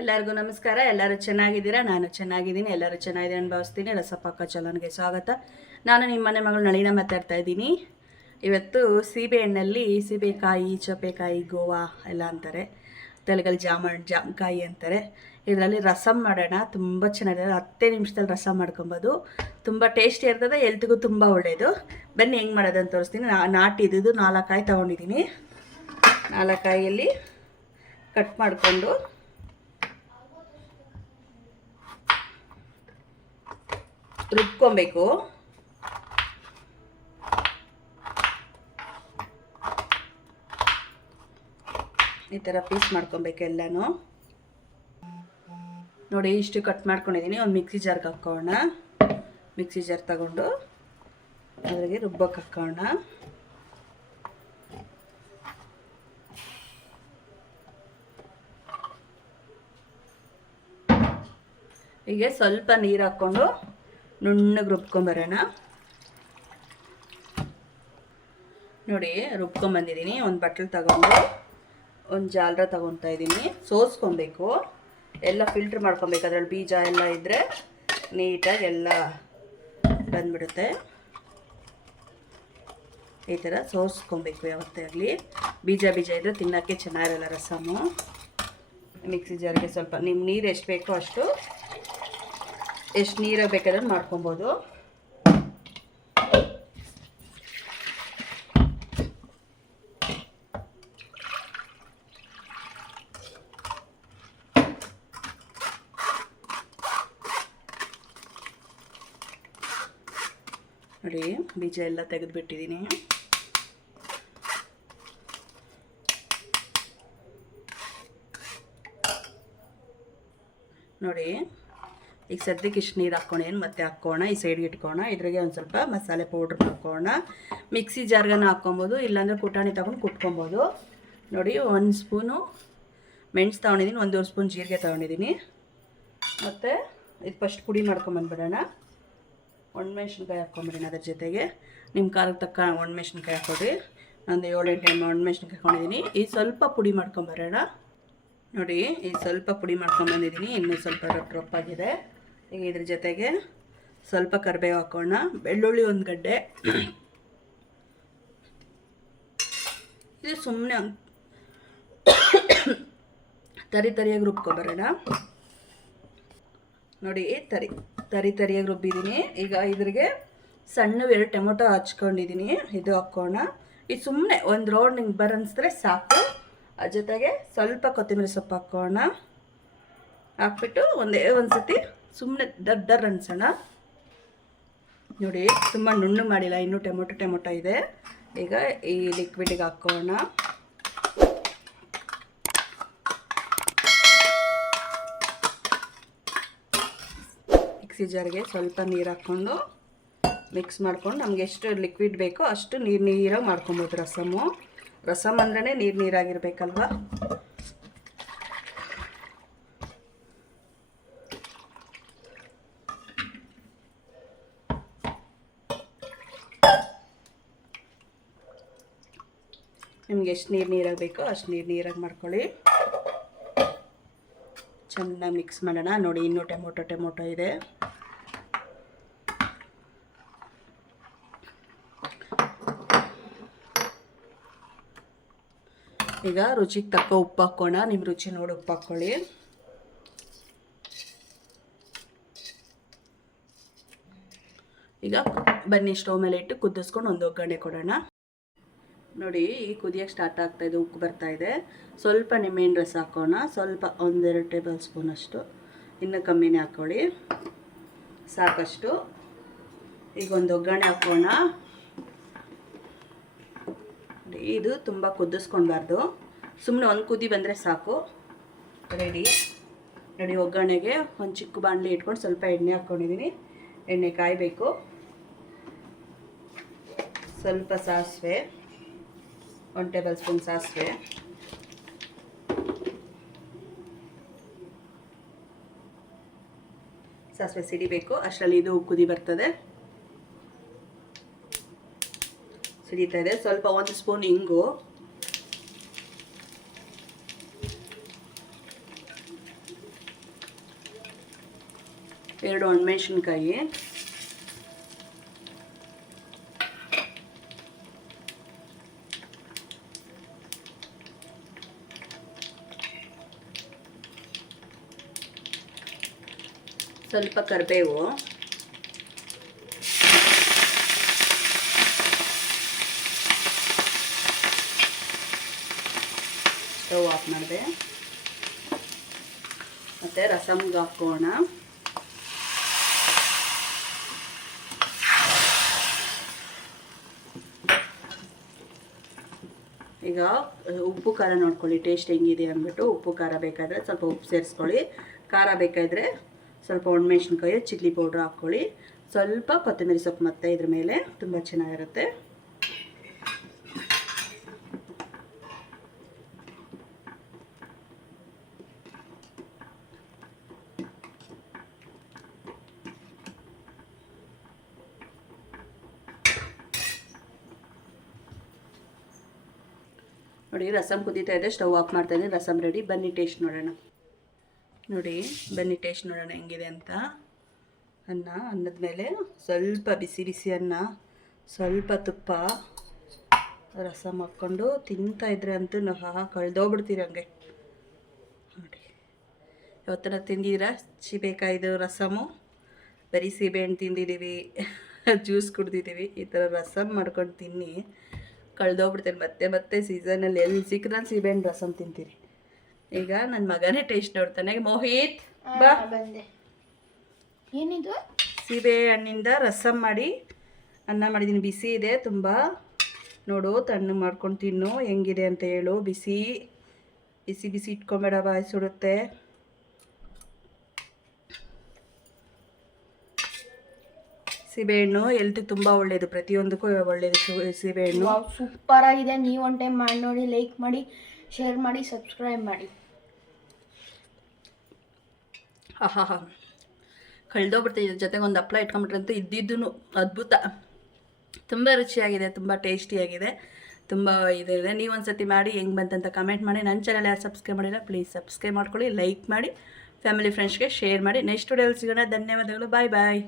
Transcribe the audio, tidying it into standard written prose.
ಎಲ್ಲರಿಗೂ ನಮಸ್ಕಾರ. ಎಲ್ಲರೂ ಚೆನ್ನಾಗಿದ್ದೀರಾ? ನಾನು ಚೆನ್ನಾಗಿದ್ದೀನಿ. ಎಲ್ಲರೂ ಚೆನ್ನಾಗಿದೆ ಅನುಭವಿಸ್ತೀನಿ. ರಸಪಾಕ ಚಲನ್ಗೆ ಸ್ವಾಗತ. ನಾನು ನಿಮ್ಮ ಮನೆ ಮಗಳು ನಳಿನ ಮಾತಾಡ್ತಾ ಇದ್ದೀನಿ. ಇವತ್ತು ಸೀಬೆಹಣ್ಣಲ್ಲಿ ಸೀಬೆಕಾಯಿ, ಚಪ್ಪೆಕಾಯಿ, ಗೋವಾ ಎಲ್ಲ ಅಂತಾರೆ, ತೆಲುಗಲ್ಲಿ ಜಾಮಕಾಯಿ ಅಂತಾರೆ. ಇದರಲ್ಲಿ ರಸಮ್ ಮಾಡೋಣ. ತುಂಬ ಚೆನ್ನಾಗಿದೆ. 10 ನಿಮಿಷದಲ್ಲಿ ರಸಮ್ ಮಾಡ್ಕೊಬೋದು. ತುಂಬ ಟೇಸ್ಟಿ ಇರ್ತದೆ, ಹೆಲ್ತ್ಗೂ ತುಂಬ ಒಳ್ಳೆಯದು. ಬನ್ನಿ ಹೆಂಗೆ ಮಾಡೋದಂತ ತೋರಿಸ್ತೀನಿ. ನಾಟಿದ್ದು 4 ಕಾಯಿ ತೊಗೊಂಡಿದ್ದೀನಿ. 4 ಕಾಯಿಯಲ್ಲಿ ಕಟ್ ಮಾಡಿಕೊಂಡು ರುಬ್ಕೊಬೇಕು. ಈ ಥರ ಪೀಸ್ ಮಾಡ್ಕೊಬೇಕು ಎಲ್ಲನೂ. ನೋಡಿ, ಇಷ್ಟು ಕಟ್ ಮಾಡ್ಕೊಂಡಿದ್ದೀನಿ. ಒಂದು ಮಿಕ್ಸಿ ಜಾರ್ಗೆ ಹಾಕೋಣ. ಮಿಕ್ಸಿ ಜಾರ್ ತಗೊಂಡು ಅದ್ರಿಗೆ ರುಬ್ಬಕ್ಕೆ ಹಾಕೋಣ. ಹೀಗೆ ಸ್ವಲ್ಪ ನೀರು ಹಾಕ್ಕೊಂಡು ನುಣ್ಣಗೆ ರುಬ್ಕೊಂಬರೋಣ. ನೋಡಿ, ರುಬ್ಕೊಂಬಂದಿದ್ದೀನಿ. ಒಂದು ಬಟ್ಲು ತಗೊಂಡು ಒಂದು ಜಾಲರ ತಗೊತಾ ಇದ್ದೀನಿ. ಸೋಸ್ಕೊಬೇಕು, ಎಲ್ಲ ಫಿಲ್ಟ್ರ್ ಮಾಡ್ಕೊಬೇಕು. ಅದರಲ್ಲಿ ಬೀಜ ಎಲ್ಲ ಇದ್ದರೆ ನೀಟಾಗಿ ಎಲ್ಲ ಬಂದ್ಬಿಡುತ್ತೆ. ಈ ಥರ ಸೋಸ್ಕೊಬೇಕು ಯಾವತ್ತೇ ಆಗಲಿ. ಬೀಜ ಇದ್ದರೆ ತಿನ್ನೋಕ್ಕೆ ಚೆನ್ನಾಗಿರಲ್ಲ ರಸಮು. ಮಿಕ್ಸಿ ಜಾರ್ಗೆ ಸ್ವಲ್ಪ ನಿಮ್ಮ ನೀರು ಎಷ್ಟು ಬೇಕೋ ಅಷ್ಟು, ಎಷ್ಟು ನೀರು ಬೇಕಾದ್ರೆ ಮಾಡ್ಕೊಬೋದು. ನೋಡಿ, ಬೀಜ ಎಲ್ಲ ತೆಗೆದುಬಿಟ್ಟಿದ್ದೀನಿ. ನೋಡಿ, ಈಗ ಸದ್ಯಕ್ಕೆ ಇಷ್ಟು ನೀರು ಹಾಕ್ಕೊಂಡೇನು ಮತ್ತೆ ಹಾಕ್ಕೋಣ. ಈ ಸೈಡ್ಗೆ ಇಟ್ಕೋಣ. ಇದ್ರಾಗೆ ಒಂದು ಸ್ವಲ್ಪ ಮಸಾಲೆ ಪೌಡ್ರ್ ಹಾಕ್ಕೋಣ. ಮಿಕ್ಸಿ ಜಾರ್ಗನ ಹಾಕ್ಕೊಬೋದು, ಇಲ್ಲಾಂದರೆ ಕುಟಾಣಿ ತೊಗೊಂಡು ಕುಟ್ಕೊಬೋದು. ನೋಡಿ, 1 ಸ್ಪೂನು ಮೆಣಸು ತೊಗೊಂಡಿದ್ದೀನಿ, 1 ಸ್ಪೂನ್ ಜೀರಿಗೆ ತೊಗೊಂಡಿದ್ದೀನಿ. ಮತ್ತು ಇದು ಫಸ್ಟ್ ಪುಡಿ ಮಾಡ್ಕೊಂಬಂದ್ಬಿಡೋಣ. ಒಣಮೆಣ್ಸಿನ್ಕಾಯಿ ಹಾಕ್ಕೊಂಬಿಡೋಣ. ಅದ್ರ ಜೊತೆಗೆ ನಿಮ್ಮ ಖಾರಕ್ಕೆ ತಕ್ಕ ಒಣಮೆಣ್ಸಿನ್ಕಾಯಿ ಹಾಕ್ಕೊಡಿ. ಒಂದು 7-8 ಒಣಮೆಣ್ಸಿನ್ಕಾಯಿ ಹಾಕ್ಕೊಂಡಿದ್ದೀನಿ. ಈ ಸ್ವಲ್ಪ ಪುಡಿ ಮಾಡ್ಕೊಂಬರೋಣ. ನೋಡಿ, ಈ ಸ್ವಲ್ಪ ಪುಡಿ ಮಾಡ್ಕೊಂಬಂದಿದ್ದೀನಿ. ಇನ್ನೂ ಸ್ವಲ್ಪ ರಪ್ಪಾಗಿದೆ. ಈಗ ಇದ್ರ ಜೊತೆಗೆ ಸ್ವಲ್ಪ ಕರಿಬೇವು ಹಾಕೋಣ. ಬೆಳ್ಳುಳ್ಳಿ 1 ಗಡ್ಡೆ. ಇದು ಸುಮ್ಮನೆ ತರಿಯಾಗಿ ರುಬ್ಕೊಬರೋಣ. ನೋಡಿ, ತರಿಯಾಗಿ ರುಬ್ಬಿದ್ದೀನಿ. ಈಗ ಇದ್ರಿಗೆ ಸಣ್ಣ 2 ಟೊಮೊಟೊ ಹಚ್ಕೊಂಡಿದ್ದೀನಿ. ಇದು ಹಾಕೋಣ. ಇದು ಸುಮ್ಮನೆ ಒಂದು ರೌಂಡ್ ಹಿಂಗೆ ಬರನ್ಸಿದ್ರೆ ಸಾಕು. ಅದ್ರ ಜೊತೆಗೆ ಸ್ವಲ್ಪ ಕೊತ್ತಂಬರಿ ಸೊಪ್ಪು ಹಾಕೋಣ. ಹಾಕ್ಬಿಟ್ಟು ಒಂದು ಸತಿ ಸುಮ್ಮನೆ ದಡ್ಡರ್ ಅನ್ಸೋಣ. ನೋಡಿ, ತುಂಬ ನುಣ್ಣು ಮಾಡಿಲ್ಲ, ಇನ್ನೂ ಟೊಮೊಟೊ ಇದೆ. ಈಗ ಈ ಲಿಕ್ವಿಡಿಗೆ ಹಾಕೋಣ. ಮಿಕ್ಸಿ ಜಾರ್ಗೆ ಸ್ವಲ್ಪ ನೀರು ಹಾಕ್ಕೊಂಡು ಮಿಕ್ಸ್ ಮಾಡ್ಕೊಂಡು ನಮ್ಗೆ ಎಷ್ಟು ಲಿಕ್ವಿಡ್ ಬೇಕೋ ಅಷ್ಟು ನೀರಾಗಿ ಮಾಡ್ಕೊಬೋದು. ರಸಮ್ ಅಂದ್ರೇ ನೀರಾಗಿರ್ಬೇಕಲ್ವ. ನಿಮ್ಗೆ ಎಷ್ಟು ನೀರಾಗಿ ಬೇಕೋ ಅಷ್ಟು ನೀರಾಗಿ ಮಾಡ್ಕೊಳ್ಳಿ. ಚೆನ್ನಾಗಿ ಮಿಕ್ಸ್ ಮಾಡೋಣ. ನೋಡಿ, ಇನ್ನೂ ಟೊಮೊಟೊ ಇದೆ. ಈಗ ರುಚಿಗೆ ತಕ್ಕ ಉಪ್ಪು ಹಾಕೋಣ. ನಿಮ್ಮ ರುಚಿ ನೋಡಿ ಉಪ್ಪು ಹಾಕ್ಕೊಳ್ಳಿ. ಈಗ ಬನ್ನಿ ಸ್ಟವ್ ಮೇಲೆ ಇಟ್ಟು ಕುದಿಸ್ಕೊಂಡು ಒಂದು ಒಗ್ಗರಣೆ ಕೊಡೋಣ. ನೋಡಿ, ಈ ಕುದಿಯೋಕ್ಕೆ ಸ್ಟಾರ್ಟ್ ಆಗ್ತಾಯಿದೆ, ಉಪ್ಪು ಬರ್ತಾಯಿದೆ. ಸ್ವಲ್ಪ ನಿಂಬೆಹಣ್ಣು ರಸ ಹಾಕೋಣ. ಸ್ವಲ್ಪ 1-2 ಟೇಬಲ್ ಸ್ಪೂನ್ ಅಷ್ಟು, ಇನ್ನೂ ಕಮ್ಮಿನೇ ಹಾಕ್ಕೊಳ್ಳಿ, ಸಾಕಷ್ಟು. ಈಗ ಒಂದು ಒಗ್ಗರಣೆ ಹಾಕೋಣ. ಇದು ತುಂಬ ಕುದಿಸ್ಕೊಳ್ಬಾರ್ದು, ಸುಮ್ಮನೆ ಒಂದು ಕುದಿ ಬಂದರೆ ಸಾಕು. ರೆಡಿ. ನೋಡಿ, ಒಗ್ಗರಣೆಗೆ ಒಂದು ಚಿಕ್ಕ ಬಾಣಲಿ ಇಟ್ಕೊಂಡು ಸ್ವಲ್ಪ ಎಣ್ಣೆ ಹಾಕ್ಕೊಂಡಿದ್ದೀನಿ. ಎಣ್ಣೆ ಕಾಯಬೇಕು. ಸ್ವಲ್ಪ ಸಾಸಿವೆ, 1 ಟೇಬಲ್ ಸ್ಪೂನ್ ಸಾಸಿವೆ. ಸಾಸಿವೆ ಸಿಡಿಬೇಕು. ಅಷ್ಟರಲ್ಲಿ ಇದು ಕುದಿ ಬರ್ತದೆ. ಸಿಡಿತಾ ಇದೆ. ಸ್ವಲ್ಪ 1 ಸ್ಪೂನ್ ಇಂಗು, 2 ಒಣಮೆಣ್ಸಿನ್ಕಾಯಿ, ಸ್ವಲ್ಪ ಕರಿಬೇವು, ಸ್ಟವ್ ಆಫ್ ಮಾಡಿದೆ. ಮತ್ತು ರಸಮ್ಗೆ ಹಾಕೋಣ. ಈಗ ಉಪ್ಪು ಖಾರ ನೋಡ್ಕೊಳ್ಳಿ, ಟೇಸ್ಟ್ ಹೆಂಗಿದೆ ಅಂದ್ಬಿಟ್ಟು. ಉಪ್ಪು ಖಾರ ಬೇಕಾದರೆ ಸ್ವಲ್ಪ ಉಪ್ಪು ಸೇರಿಸ್ಕೊಳ್ಳಿ, ಖಾರ ಬೇಕಾದರೆ ಸ್ವಲ್ಪ ಒಣಮೆಣ್ಸಿನ್ಕಾಯಿ ಚಿಲ್ಲಿ ಪೌಡ್ರ್ ಹಾಕ್ಕೊಳ್ಳಿ, ಸ್ವಲ್ಪ ಕೊತ್ತಂಬರಿ ಸೊಪ್ಪು ಮತ್ತೆ ಇದ್ರ ಮೇಲೆ, ತುಂಬ ಚೆನ್ನಾಗಿರುತ್ತೆ. ನೋಡಿ ರಸಮ್ ಕುದೀತಾ ಇದೆ, ಸ್ಟವ್ ಆಫ್ ಮಾಡ್ತಾ ಇದ್ದೀನಿ. ರಸಮ್ ರೆಡಿ. ಬನ್ನಿ ಟೇಸ್ಟ್ ನೋಡೋಣ. ನೋಡಿ ಬನ್ನಿ ಟೇಸ್ಟ್ ನೋಡೋಣ ಹೆಂಗಿದೆ ಅಂತ. ಅನ್ನದ ಮೇಲೆ ಸ್ವಲ್ಪ ಬಿಸಿ ಬಿಸಿ ಅನ್ನ, ಸ್ವಲ್ಪ ತುಪ್ಪ, ರಸಮ್ ಹಾಕ್ಕೊಂಡು ತಿಂತಾಯಿದ್ರೆ ಅಂತೂ ನಾವು ಕಳೆದೋಗ್ಬಿಡ್ತೀರಿ ಹಂಗೆ. ನೋಡಿ ಯಾವತ್ತನ ತಿಂದಿದ್ದೀರಾ ಸೀಬೆಕಾಯಿದು ರಸಮು? ಬರೀ ಸೀಬೆಹಣ್ಣು ತಿಂದಿದ್ದೀವಿ, ಜ್ಯೂಸ್ ಕುಡ್ದಿದ್ದೀವಿ. ಈ ಥರ ರಸಮ್ ಮಾಡ್ಕೊಂಡು ತಿನ್ನಿ, ಕಳೆದೋಗ್ಬಿಡ್ತೇನೆ. ಮತ್ತೆ ಮತ್ತೆ ಸೀಸನಲ್ಲಿ ಎಲ್ಲಿ ಸಿಕ್ಕರೆ ಸೀಬೆಹಣ್ಣು ರಸಮ್ ತಿಂತೀರಿ. ಈಗ ನನ್ನ ಮಗನೇ ಟೇಸ್ಟ್ ನೋಡ್ತಾನೆ. ಮೋಹಿತ್ ಬಾ, ಬಂದೆ. ಏನಿದು? ಸೀಬೆ ಹಣ್ಣಿಂದ ರಸಮ್ ಮಾಡಿ ಅನ್ನ ಮಾಡಿದ್ದೀನಿ. ಬಿಸಿ ಇದೆ ತುಂಬ, ನೋಡು ತಣ್ಣಗೆ ಮಾಡ್ಕೊಂಡು ತಿನ್ನು, ಹೆಂಗಿದೆ ಅಂತ ಹೇಳು. ಬಿಸಿ ಬಿಸಿ ಬಿಸಿ ಇಟ್ಕೊಂಬೇಡ, ಬಾಯಿ ಸುಡುತ್ತೆ. ಸೀಬೆಹಣ್ಣು ಹೆಲ್ತಿಗೆ ತುಂಬ ಒಳ್ಳೆಯದು, ಪ್ರತಿಯೊಂದಕ್ಕೂ ಒಳ್ಳೆಯದು ಸೀಬೆಹಣ್ಣು. ಸೂಪರ್ ಆಗಿದೆ. ನೀವು ಒಂದು ಟೈಮ್ ಮಾಡಿ ನೋಡಿ, ಲೈಕ್ ಮಾಡಿ, ಶೇರ್ ಮಾಡಿ, ಸಬ್ಸ್ಕ್ರೈಬ್ ಮಾಡಿ. ಆಹಾ ಕಳೆದೋಗ್ಬಿಡ್ತೀವಿ. ಜೊತೆಗೆ ಒಂದು ಹಪ್ಪಳ ಇಟ್ಕೊಂಡ್ಬಿಟ್ರಂತೂ ಇದ್ದಿದ್ದು ಅದ್ಭುತ. ತುಂಬ ರುಚಿಯಾಗಿದೆ, ತುಂಬ ಟೇಸ್ಟಿಯಾಗಿದೆ, ತುಂಬ ಇದೆ. ನೀವು ಒಂದು ಸತಿ ಮಾಡಿ ಹೆಂಗೆ ಬಂತಂತ ಕಮೆಂಟ್ ಮಾಡಿ. ನನ್ನ ಚಾನಲ್ ಯಾರು ಸಬ್ಸ್ಕ್ರೈಬ್ ಮಾಡಿಲ್ಲ ಪ್ಲೀಸ್ ಸಬ್ಸ್ಕ್ರೈಬ್ ಮಾಡ್ಕೊಳ್ಳಿ, ಲೈಕ್ ಮಾಡಿ, ಫ್ಯಾಮಿಲಿ ಫ್ರೆಂಡ್ಸ್ಗೆ ಶೇರ್ ಮಾಡಿ. ನೆಕ್ಸ್ಟ್ ವಿಡಿಯೋಲಿ ಸಿಗೋಣ. ಧನ್ಯವಾದಗಳು. ಬಾಯ್ ಬಾಯ್.